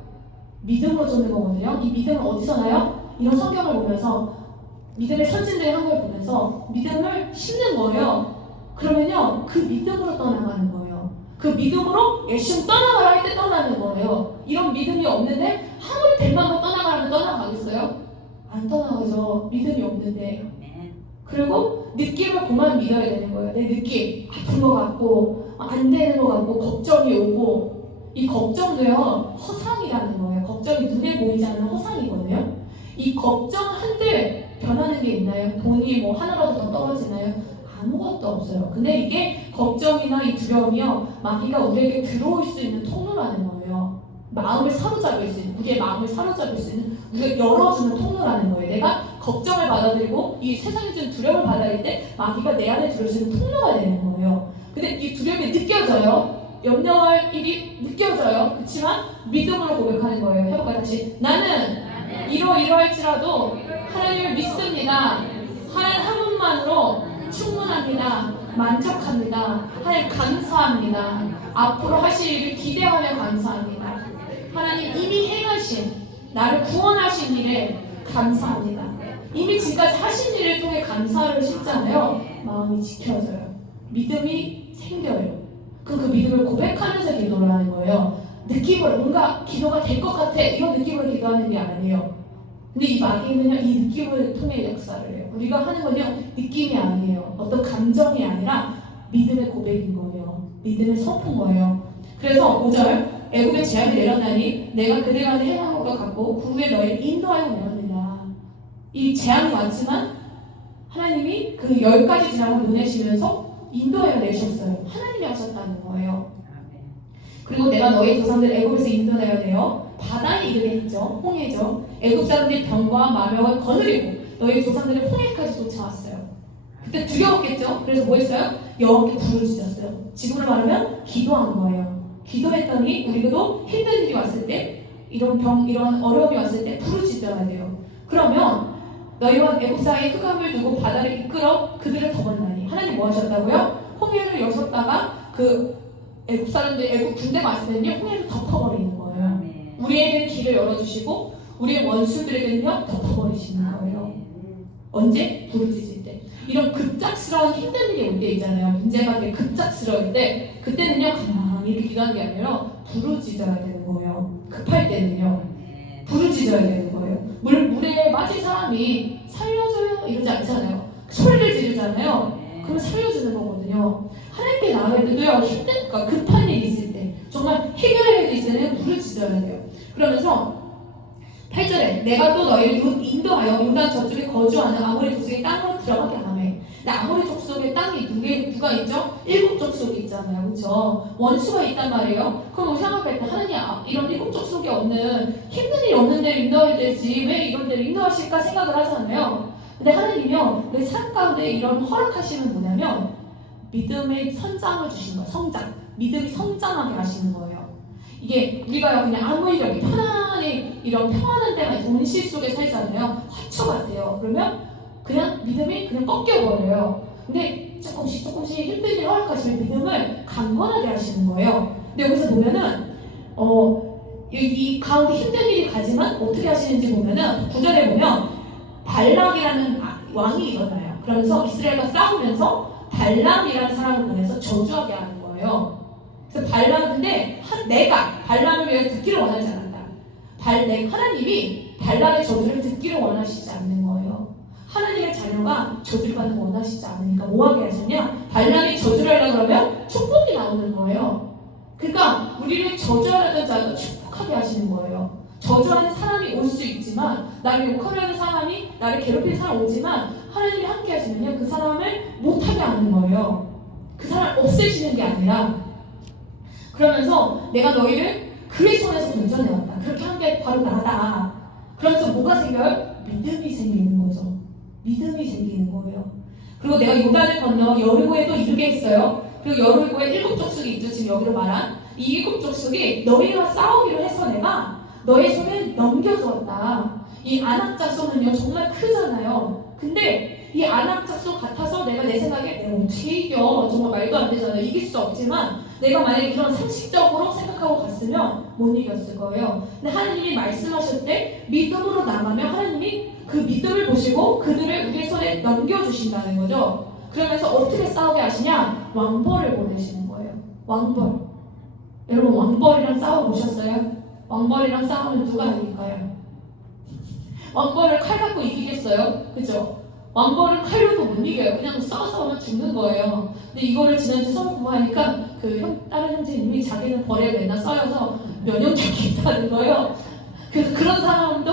믿음으로 쫓는 거거든요. 이 믿음은 어디서 나요? 이런 성경을 보면서 믿음의 선진들이 한 걸 보면서 믿음을 심는 거예요. 그러면요 그 믿음으로 떠나가는 거예요. 그 믿음으로 예수님 떠나가라 할 때 떠나는 거예요. 이런 믿음이 없는데 아무리 백만번 떠나가라면 떠나가겠어요? 안 떠나가죠. 믿음이 없는데. 그리고 느낌을 그만 믿어야 되는 거예요. 내 느낌 아픈 것 같고 안 되는 것 같고 걱정이 오고 이 걱정도요 허상이라는 거예요. 걱정이 눈에 보이지 않는 허상이거든요. 이 걱정한들 변하는 게 있나요? 돈이 뭐 하나라도 더 떨어지나요? 아무것도 없어요. 근데 이게 걱정이나 이 두려움이요 마귀가 우리에게 들어올 수 있는 통로라는 거예요. 마음을 사로잡을 수 있는, 우리의 마음을 사로잡을 수 있는, 우리가 열어주는 통로라는 거예요. 내가 걱정을 받아들이고 이 세상에 주는 두려움을 받아들일 때 마귀가 내 안에 들어올 수 있는 통로가 되는 거예요. 근데 이 두려움이 느껴져요. 염려할 일이 느껴져요. 그렇지만 믿음으로 고백하는 거예요. 해볼까요? 다시. 나는 이러할지라도 하나님을 믿습니다. 하나님 한 분만으로 충분합니다. 만족합니다. 하나님 감사합니다. 앞으로 하실 일을 기대하며 감사합니다. 하나님 이미 행하신 나를 구원하신 일에 감사합니다. 이미 지금까지 하신 일을 통해 감사를 심잖아요. 마음이 지켜져요. 믿음이 생겨요. 그 믿음을 고백하면서 기도를 하는 거예요. 느낌으로 뭔가 기도가 될 것 같아 이런 느낌으로 기도하는 게 아니에요. 근데 이 마귀는요 이 느낌을 통해 역사를 해요. 우리가 하는 건요 느낌이 아니에요. 어떤 감정이 아니라 믿음의 고백인 거예요. 믿음의 선포인 거예요. 그래서 5절 애굽의 재앙이 내렸나니 내가 그대간에 행한 것과 같고 그 후에 너희를 인도하여 내었느냐. 이 재앙이 왔지만 하나님이 그 10가지 재앙을 보내시면서 인도하여 내셨어요. 하나님이 하셨다는 거예요. 그리고 내가 너희 조상들 애굽에서 인도하여 내어 바다에 이르게 했죠. 홍해죠. 애굽 사람들이 병과 마병을 거느리고 너희 조상들의 홍해까지 쫓아왔어요. 그때 두려웠겠죠. 그래서 뭐 했어요? 여호와께 부르짖었어요. 지금으로 말하면 기도한 거예요. 기도했더니 우리도 힘든 일이 왔을 때 이런 병, 이런 어려움이 왔을 때 부르짖어야 돼요. 그러면 너희와 애굽 사이에 흑암을 두고 바다를 이끌어 그들을 덮었나니 하나님 뭐 하셨다고요? 홍해를 여셨다가 그 애굽 사람들 애굽 군대가 왔으면요 홍해를 덮어버리는 거예요. 우리에게는 길을 열어주시고 우리의 원수들에게는요 덮어버리시는 거예요. 언제? 부르짖을 때. 이런 급작스러운 힘든 일이 올 때 있잖아요. 문제가 되게 급작스러울 때 그때는요 가만히 이렇게 기도하는 게 아니라 부르짖어야 되는 거예요. 급할 때는요 부르짖어야 되는 거예요. 물에 빠진 사람이 살려줘요 이러지 않잖아요. 소리를 지르잖아요. 그러면 살려주는 거거든요. 하나님께 나아갈 때도요 힘드니까 급한 일이 있을 때 정말 해결해야 될 때는 부르짖어야 돼요. 그러면서 8절에 내가 또 너희를 인도하여 요단 저쪽에 거주하는 아모리 족속의 땅으로 들어가게 하매. 근데 아모리 족속의 땅이 누가 있죠? 7 족속이 있잖아요, 그렇죠? 원수가 있단 말이에요. 그럼 우리 생각할 때 하나님 이런 7 족속이 없는 힘든 일이 없는 데를 인도해야 되지 왜 이런 데를 인도하실까 생각을 하잖아요. 근데 하나님이요 내 삶 가운데 이런 허락하시는 뭐냐면 믿음의 선장을 주시는 거예요. 성장. 믿음이 성장하게 하시는 거예요. 이게 우리가 그냥 아무 일 없이 편안히 이런 평안한 데만 온실 속에 살잖아요. 화초 같아요. 그러면 그냥 믿음이 그냥 꺾여버려요. 근데 조금씩 힘든 일 허락하시면 믿음을 강건하게 하시는 거예요. 근데 여기서 보면은 이 가운데 힘든 일이 가지만 어떻게 하시는지 보면은 9절에 보면 발락이라는 왕이 일어나요. 그러면서 이스라엘과 싸우면서 발람이라는 사람을 보내서 저주하게 하는 거예요. 그래서 발람인데 발람을 왜 듣기를 원하지 않았다. 하나님이 발람의 저주를 듣기를 원하시지 않는 거예요. 하나님의 자녀가 저주를 받는 거 원하시지 않으니까 뭐하게 하셨냐? 발람이 저주를 하려고 그러면 축복이 나오는 거예요. 그러니까 우리를 저주하려던 자도 축복하게 하시는 거예요. 저주하는 사람이 올 수 있지만 나를 욕하려는 사람이 나를 괴롭히는 사람이 오지만 하나님이 함께 하시면요 그 사람을 못하게 하는 거예요. 그 사람을 없애시는 게 아니라 그러면서 내가 너희를 그의 손에서 건져내었다. 그렇게 한 게 바로 나다. 그러면서 뭐가 생겨요? 믿음이 생기는 거죠. 믿음이 생기는 거예요. 그리고 내가 요단을 건너 여리고에 또 이르게 했어요. 그리고 여리고에 7 족속이 있죠. 지금 여기로 말한 이 7 족속이 너희와 싸우기로 해서 내가 너의 손에 넘겨주었다. 이 아낙 짝소는요 정말 크잖아요. 근데 이 아낙 짝소 같아서 내가 내 생각에 내가 어떻게 이겨? 정말 말도 안 되잖아요. 이길 수 없지만 내가 만약에 이런 상식적으로 생각하고 갔으면 못 이겼을 거예요. 근데 하나님이 말씀하실 때 믿음으로 나가면 하나님이 그 믿음을 보시고 그들을 우리의 손에 넘겨주신다는 거죠. 그러면서 어떻게 싸우게 하시냐? 왕벌을 보내시는 거예요. 왕벌. 여러분 왕벌이랑 싸워보셨어요? 왕벌이랑 싸우면 누가 이길까요? 왕벌을 칼 갖고 이기겠어요? 그죠? 왕벌은 칼로도 못 이겨요. 그냥 싸우면 죽는 거예요. 근데 이거를 지난주 수업 공부하니까 다른 형제님이 자기는 벌에 맨날 쌓여서 면역력이 있다는 거예요. 그래서 그런 사람도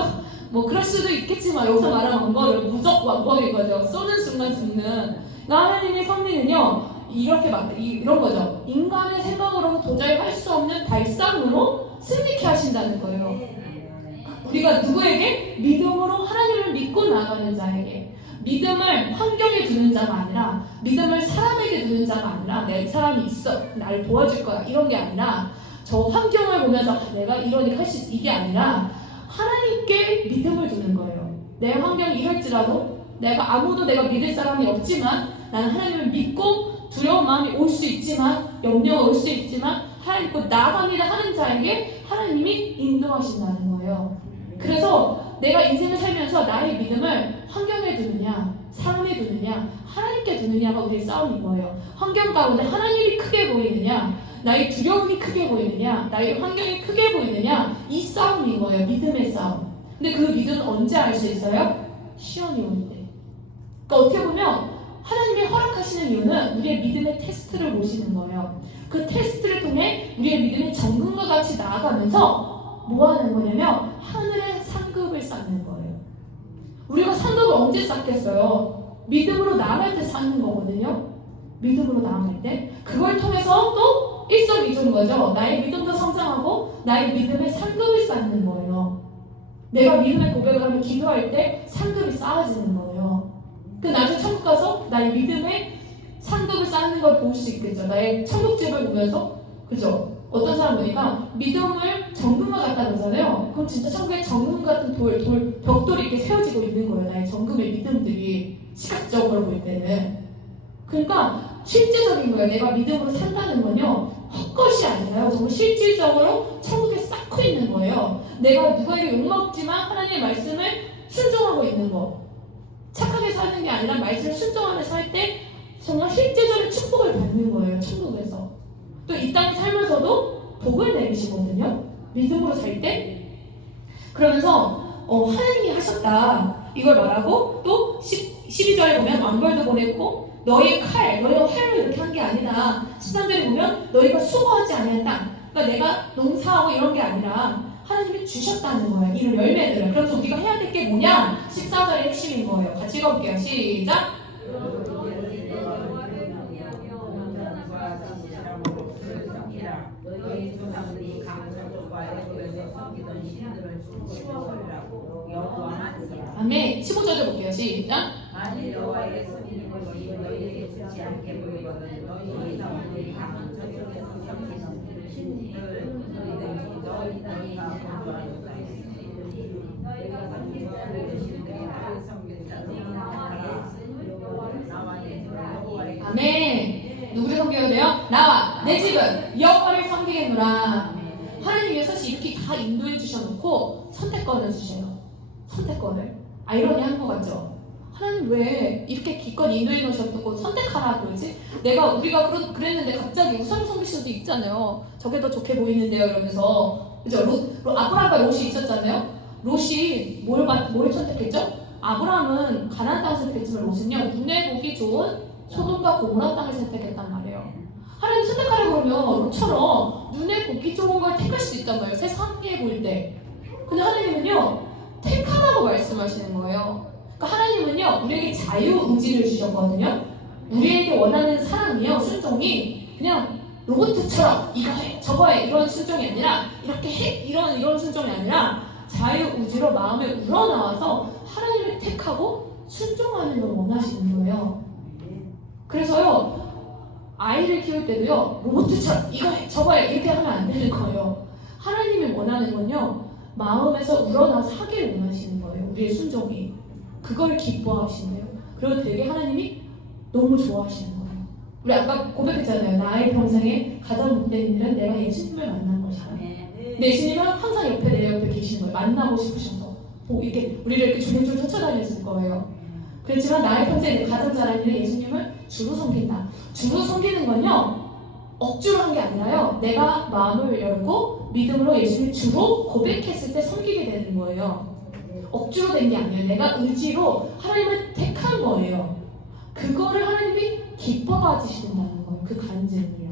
뭐 그럴 수도 있겠지만 여기서 말하는 왕벌은 무적 왕벌인 거죠. 쏘는 순간 죽는. 하나님의 섭리는요 이런 거죠. 인간의 생각으로는 도저히 할 수 없는 발상으로 승리케 하신다는 거예요. 우리가 누구에게? 믿음으로 하나님을 믿고 나가는 자에게. 믿음을 환경에 두는 자가 아니라 믿음을 사람에게 두는 자가 아니라 내 사람이 있어 나를 도와줄 거야 이런 게 아니라 저 환경을 보면서 내가 이러니까 할 수 있어 이게 아니라 하나님께 믿음을 두는 거예요. 내 환경이 이럴지라도 아무도 내가 믿을 사람이 없지만 나는 하나님을 믿고 두려운 마음이 올 수 있지만 염려가 올 수 있지만 하나님 믿고 나아갑니다 하는 자에게 하나님이 인도하신다는 거예요. 그래서 내가 인생을 살면서 나의 믿음을 환경에 두느냐 사람에 두느냐 하나님께 두느냐가 우리의 싸움인 거예요. 환경 가운데 하나님이 크게 보이느냐 나의 두려움이 크게 보이느냐 나의 환경이 크게 보이느냐 이 싸움인 거예요. 믿음의 싸움. 근데 그 믿음은 언제 알 수 있어요? 시험이 올 때. 그러니까 어떻게 보면 하나님이 허락하시는 이유는 우리의 믿음의 테스트를 보시는 거예요. 그 테스트를 통해 우리의 믿음이 정금과 같이 나아가면서 뭐 하는 거냐면 하늘의 상급을 쌓는 거예요. 우리가 상급을 언제 쌓겠어요? 믿음으로 나아갈 때 쌓는 거거든요. 믿음으로 나아갈 때 그걸 통해서 또 일석이조인 거죠. 나의 믿음도 성장하고 나의 믿음의 상급을 쌓는 거예요. 내가 믿음의 고백을 하면 기도할 때 상급이 쌓아지는 거예요. 그 나중에 천국 가서 나의 믿음의 상급을 쌓는 걸 볼 수 있겠죠. 나의 천국집을 보면서 그죠? 어떤 사람 보니까 믿음을 정금과 갖다 놓잖아요. 그럼 진짜 천국에 정금 같은 벽돌이 이렇게 세워지고 있는 거예요. 나의 정금의 믿음들이 시각적으로 볼 때는. 그러니까 실제적인 거예요. 내가 믿음으로 산다는 건요. 헛것이 아니라요. 정말 실질적으로 천국에 쌓고 있는 거예요. 내가 누구에게 욕먹지만 하나님의 말씀을 순종하고 있는 거. 착하게 사는 게 아니라 말씀을 순종하면서 살 때 정말 실제적인 축복을 받는 거예요. 천국에서. 또 이 땅에 살면서도 복을 내리시거든요. 믿음으로 살 때. 그러면서 하나님이 하셨다. 이걸 말하고 또 12절에 보면 왕벌도 보냈고 너희의 너희가 활로 이렇게 한 게 아니다. 13절에 보면 너희가 수고하지 않은 땅. 그러니까 내가 농사하고 이런 게 아니라 하나님이 주셨다는 거예요. 이런 열매들을. 그래서 우리가 해야 될 게 뭐냐? 14절의 핵심인 거예요. 같이 읽어볼게요. 시작. 너희 조상들이 강저족과 애굽에서 섬기던 신들을 치워버리라고 여호와만 아멘. 15절도 볼게요. 시작. 만일 여호와에게 섬기는 것이 너희에게 좋지 않게 보이거든 너희 조상들이 강저족에서 섬기는 신들을 너희가 건조한 조상이니 너희가 섬기는 신들이 나를 섬기는 자들이 나와 내 여호와에게 아멘. 누구를 섬겨야 돼요? 나와 내 집은 여호와를 섬기겠노라. 하나님이 사실 이렇게 다 인도해 주셔놓고 선택권을 주셔요. 선택권을. 아이러니한 것 같죠? 하나님 왜 이렇게 기껏 인도해 놓으셨고 선택하라 그러지? 우리가 그랬는데 갑자기 우상 섬길 수도 있잖아요. 저게 더 좋게 보이는데요 이러면서. 그죠? 아브라함과 롯이 있었잖아요. 롯이 뭘 선택했죠? 아브라함은 가나안 땅을 선택했지만 롯은요 눈에 보기 좋은 소돔과 고모라 땅을 선택했단 말이에요. 하나님 선택하려고 그러면 롯처럼 눈에 보기 좋은 걸 택할 수 있단 말이에요. 세상에 보일 때. 근데 하나님은요 택하라고 말씀하시는 거예요. 그러니까 하나님은요 우리에게 자유의지를 주셨거든요. 우리에게 원하는 사랑이요 순종이 그냥 로봇처럼 이거 해 저거 해 이런 순종이 아니라 이렇게 해 이런 순종이 아니라 자유의지로 마음에 우러나와서 하나님을 택하고 순종하는 걸 원하시는 거예요. 그래서요 아이를 키울 때도요 로봇처럼 이거 해 저거 해 이렇게 하면 안 되는 거예요. 하나님이 원하는 건요 마음에서 우러나서 하길 원하시는 거예요. 우리의 순종이 그걸 기뻐하시네요. 그리고 되게 하나님이 너무 좋아하시는 거예요. 우리 아까 고백했잖아요. 나의 평생에 가장 못된 일은 내가 예수님을 만난 것이다. 근데 예수님은 항상 내 옆에 계시는 거예요. 만나고 싶으셔서 이렇게 우리를 이렇게 졸졸 쫓아다녔을 거예요. 그렇지만 나의 평생에 가장 잘하는 일은 예수님을 주로 섬긴다. 주로 섬기는 건요 억지로 한 게 아니라요 내가 마음을 열고 믿음으로 예수님을 주로 고백했을 때 섬기게 되는 거예요. 억지로 된 게 아니에요. 내가 의지로 하나님을 택한 거예요. 그거를 하나님이 기뻐 가지신다는 거예요. 그 간증을요.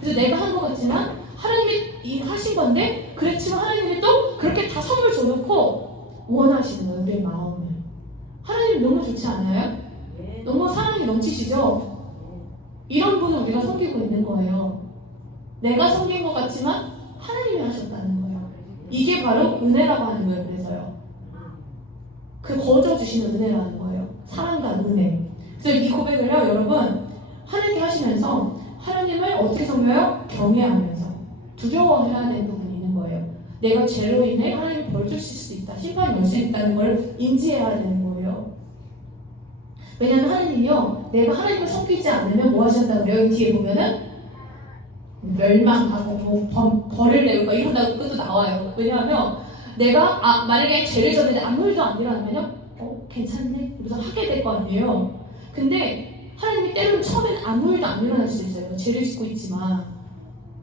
그래서 내가 한 것 같지만 하나님이 하신 건데 그렇지만 하나님이 또 그렇게 다 선물 줘놓고 원하시는 거예요. 우리의 마음을. 하나님 너무 좋지 않아요? 너무 사랑이 넘치시죠? 이런 분을 우리가 섬기고 있는 거예요. 내가 섬긴 것 같지만 하나님이 하셨다는 거예요. 이게 바로 은혜라고 하는 거예요. 그래서요. 그 거저 주시는 은혜라는 거예요. 사랑과 은혜. 그래서 이 고백을요, 여러분 하나님께 하시면서 하나님을 어떻게 섬겨요? 경외하면서 두려워해야 되는 부분이 있는 거예요. 내가 죄로 인해 하나님이 벌 주실 수 있다, 심판이 올 수 있다는 걸 인지해야 되는 거예요. 왜냐하면 하나님이요, 내가 하나님을 섬기지 않으면 뭐 하신다고 그래요? 뒤에 보면은 멸망하고 벌을 내고 이런다고 끝도 나와요. 왜냐하면 내가 만약에 죄를 졌는데 아무 일도 안 일어나면요, 괜찮네? 그래서 하게 될 거 아니에요. 근데 하나님이 때로는 처음에는 아무 일도 안 일어날 수 있어요. 죄를 짓고 있지만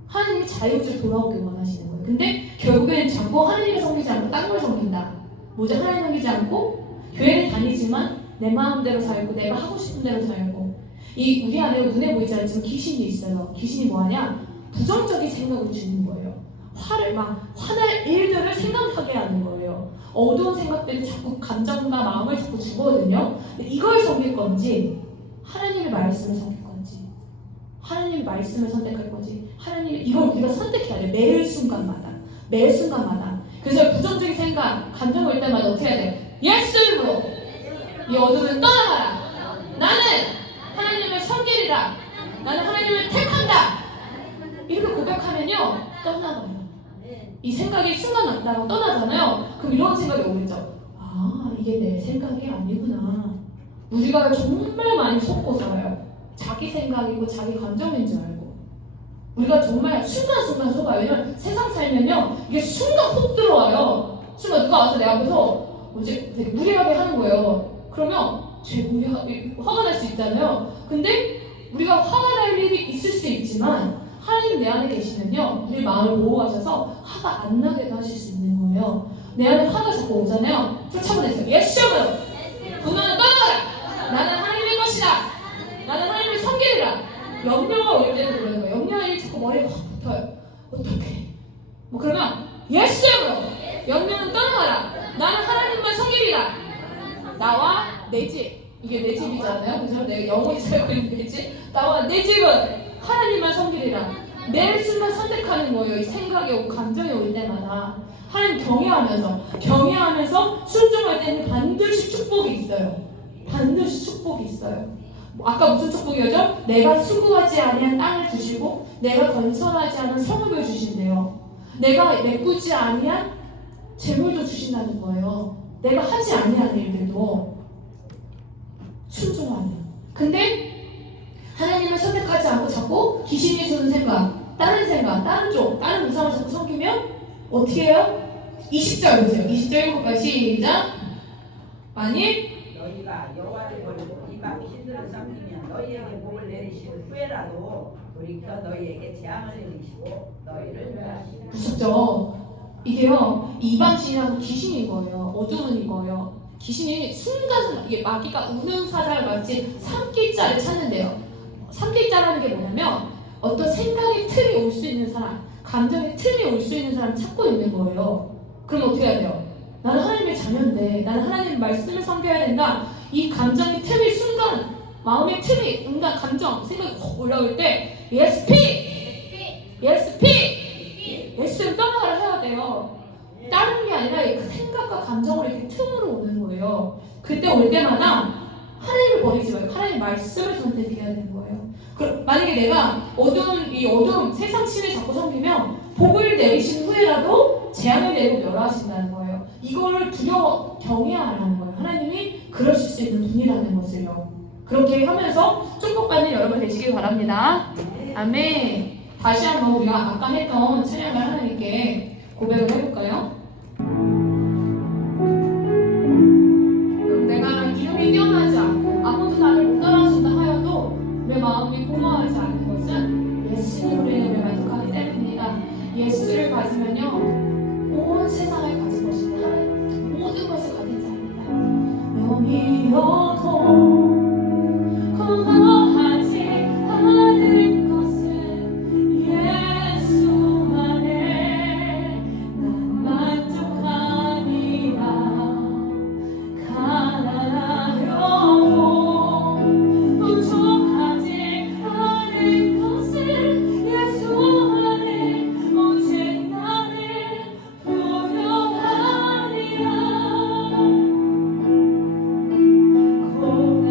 하나님이 자유를 돌아오길 원하시는 거예요. 근데 결국에는 자꾸 하나님을 섬기지 않고 딴 걸 섬긴다. 뭐죠? 하나님 섬기지 않고 교회를 다니지만 내 마음대로 살고 내가 하고 싶은 대로 살고 우리 안에 눈에 보이지 않지만 귀신이 있어요. 귀신이 뭐하냐? 부정적인 생각을 주는 거예요. 화날 일들을 생각하게 하는 거예요. 어두운 생각들이 자꾸 감정과 마음을 자꾸 주거든요. 이걸 섬길 건지 하나님의 말씀을 섬길 건지 하나님의 말씀을 선택할 건지 하나님의 이걸 우리가 선택해야 돼요. 매일 순간마다. 그래서 부정적인 생각, 감정을 올 때마다 어떻게 해야 돼? 예수 이름으로 이 어둠을 떠나가라. 나는 하나님을 섬기리라. 나는 하나님을 택한다. 이렇게 고백하면요 떠나가요. 이 생각이 순간 났다가 떠나잖아요. 그럼 이런 생각이 오겠죠. 이게 내 생각이 아니구나. 우리가 정말 많이 속고 살아요. 자기 생각이고 자기 감정인 줄 알고. 우리가 정말 순간순간 속아요. 왜냐면 세상 살면요 이게 순간 훅 들어와요. 순간 누가 와서 내 앞에서 되게 무례하게 하는 거예요. 그러면 화가 날 수 있잖아요. 근데 우리가 화가 날 일이 있을 수 있지만 하나님 내 안에 계시면요 우리 마음을 보호하셔서 화가 안 나게도 하실 수 있는 거예요. 내 안에 화가 자꾸 오잖아요. 쫓아보내세요. 예수님으로 분노는 떠나가라. 나는 하나님의 것이다. 나는 하나님을 섬기리라. 염려가 올 때는 그러는 거예요. 염려가 자꾸 머리에 확 붙어요. 어떡해. 그러면 예수님으로 내 집, 이게 내 집이잖아요. 그죠? 내가 영원히 살고 있는 내 집. 나와 내 집은 하나님만 섬기리라. 매 순간 선택하는 거예요. 이 생각이 오고 감정이 올 때마다 하나님 경외하면서 순종할 때는 반드시 축복이 있어요. 반드시 축복이 있어요. 아까 무슨 축복이었죠? 내가 수고하지 아니한 땅을 주시고 내가 건설하지 않은 성읍을 주신대요. 내가 메꾸지 아니한 재물도 주신다는 거예요. 내가 하지 아니한 일들도 순종하면. 근데 하나님을 선택하지 않고 자꾸 귀신이 주는 생각, 다른 쪽, 다른 우상을 자꾸 섬기면 어떻게 해요? 20절 보세요. 20절 읽어볼까요? 시작. 만일 너희가 여호와를 버리고 이방 신들을 섬기면 너희에게 복을 내리실 후에라도 돌이켜 너희에게 재앙을 내리시고 너희를 멸하시리라. 무섭죠? 이게요, 이방신이라고 귀신인 거예요. 어두운인 거예요. 귀신이 순간순간, 이게 마귀가 우는 사자를 마치 삼킬자를 찾는데요. 삼킬자라는 게 뭐냐면 어떤 생각의 틀이 올 수 있는 사람, 감정의 틀이 올 수 있는 사람을 찾고 있는 거예요. 그럼 어떻게 해야 돼요? 나는 하나님의 자녀인데 나는 하나님의 말씀을 섬겨야 된다. 이 감정의 틈이 순간, 마음의 틈이, 인간 감정, 생각이 확 올라올 때 Yes, speak! Yes, speak! 예수를 떠나가라 해야 돼요. 다른 게 아니라 그 생각과 감정으로 이렇게 틈으로 오는 거예요. 그때 올 때마다 하나님을 버리지 말고 하나님의 말씀을 선택해야 되는 거예요. 만약에 내가 어두운 세상 신을 자꾸 섬기면 복을 내리신 후에라도 재앙을 내리고 멸하신다는 거예요. 이거를 경외하라는 거예요. 하나님이 그러실 수 있는 분이라는 것을요. 그렇게 하면서 축복받는 여러분 되시길 바랍니다. 아멘. 다시 한번 우리가 아까 했던 찬양을 하나님께 고백을 해볼까요? 내가 이름이 뛰어나지 않고 아무도 나를 못 따라준다 하여도 내 마음이 공허하지 않은 것은 예수님 우리의 이름을 만족하기 때문입니다. 예수를 가지면요 온 세상을 가진 것입니다. 모든 것을 가진 자입니다. 영이로도 공허하지 않을 것은 예수만에 난 만족하리라. 가난하여도 부족하지 않을 것은 예수 안에 오직 나를 부요하리라. 고난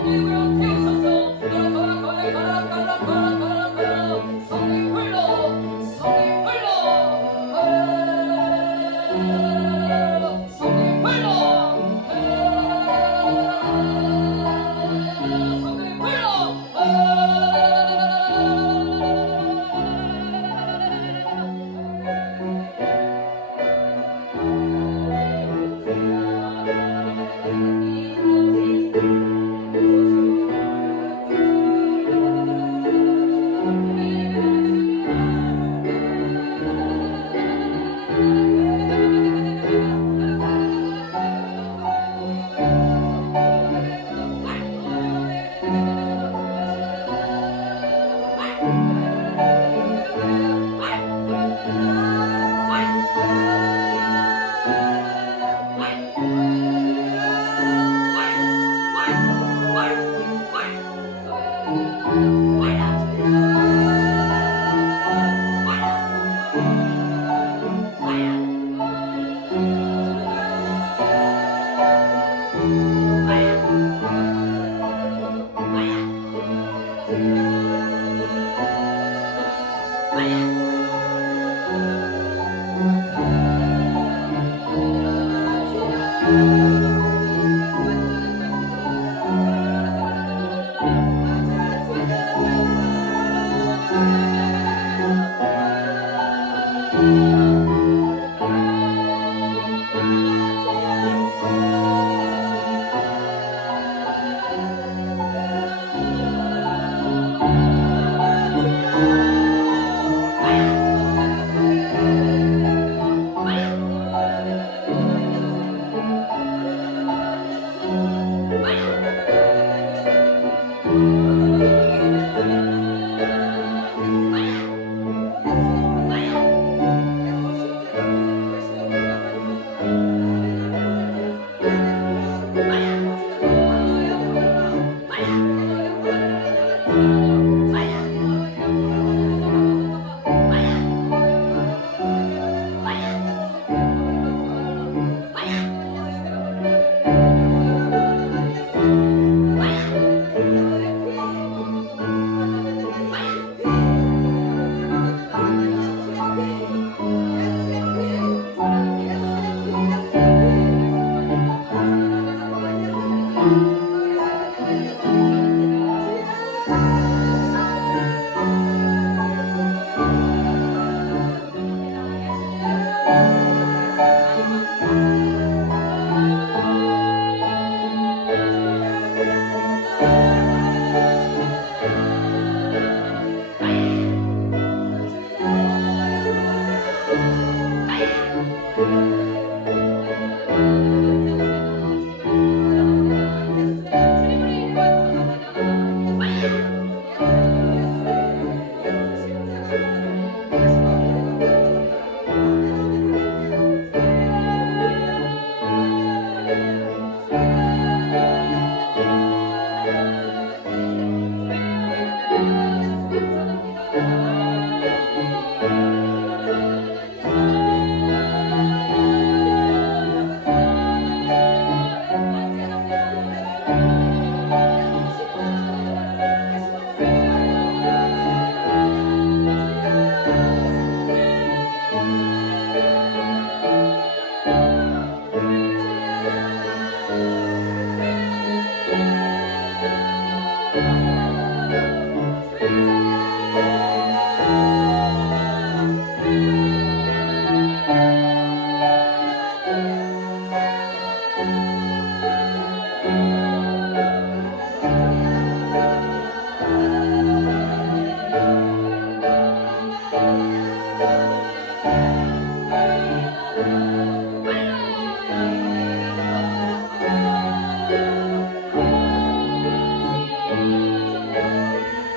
성령으로 태우소서. 가라 성령 불러 성령 불러 성령 불러 성령 불러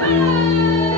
아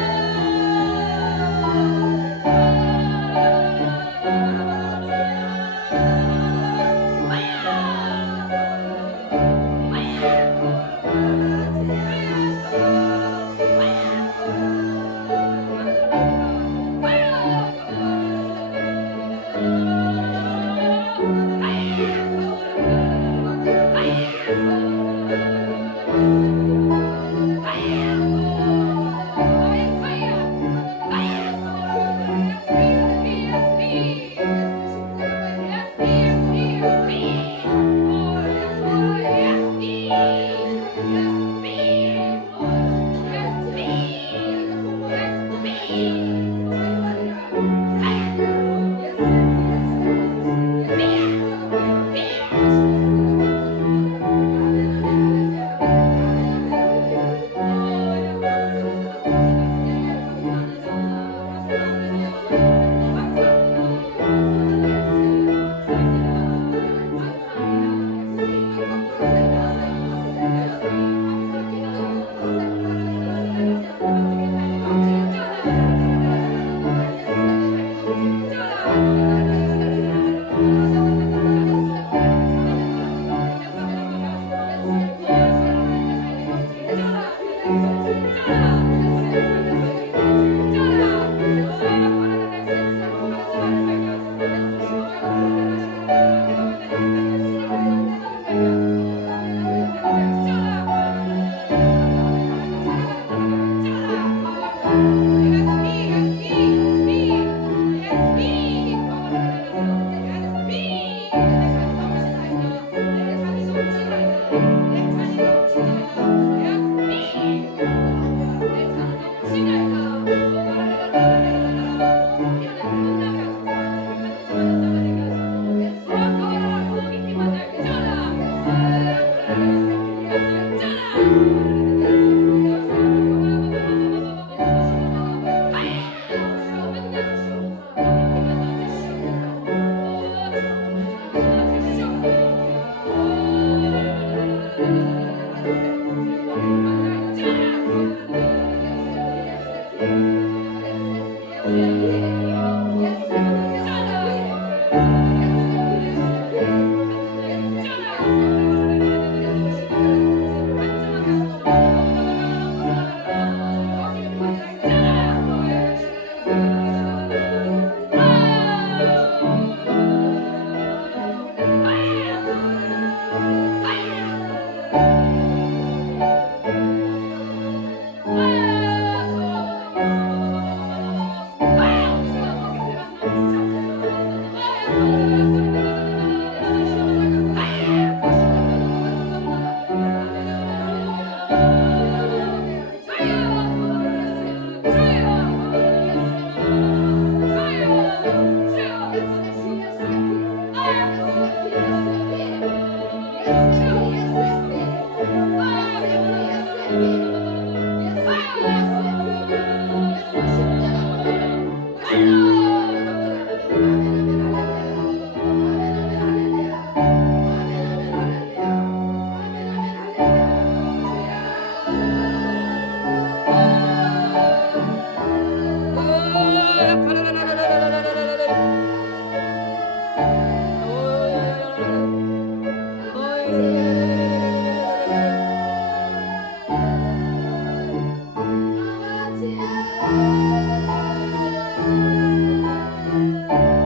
Yes,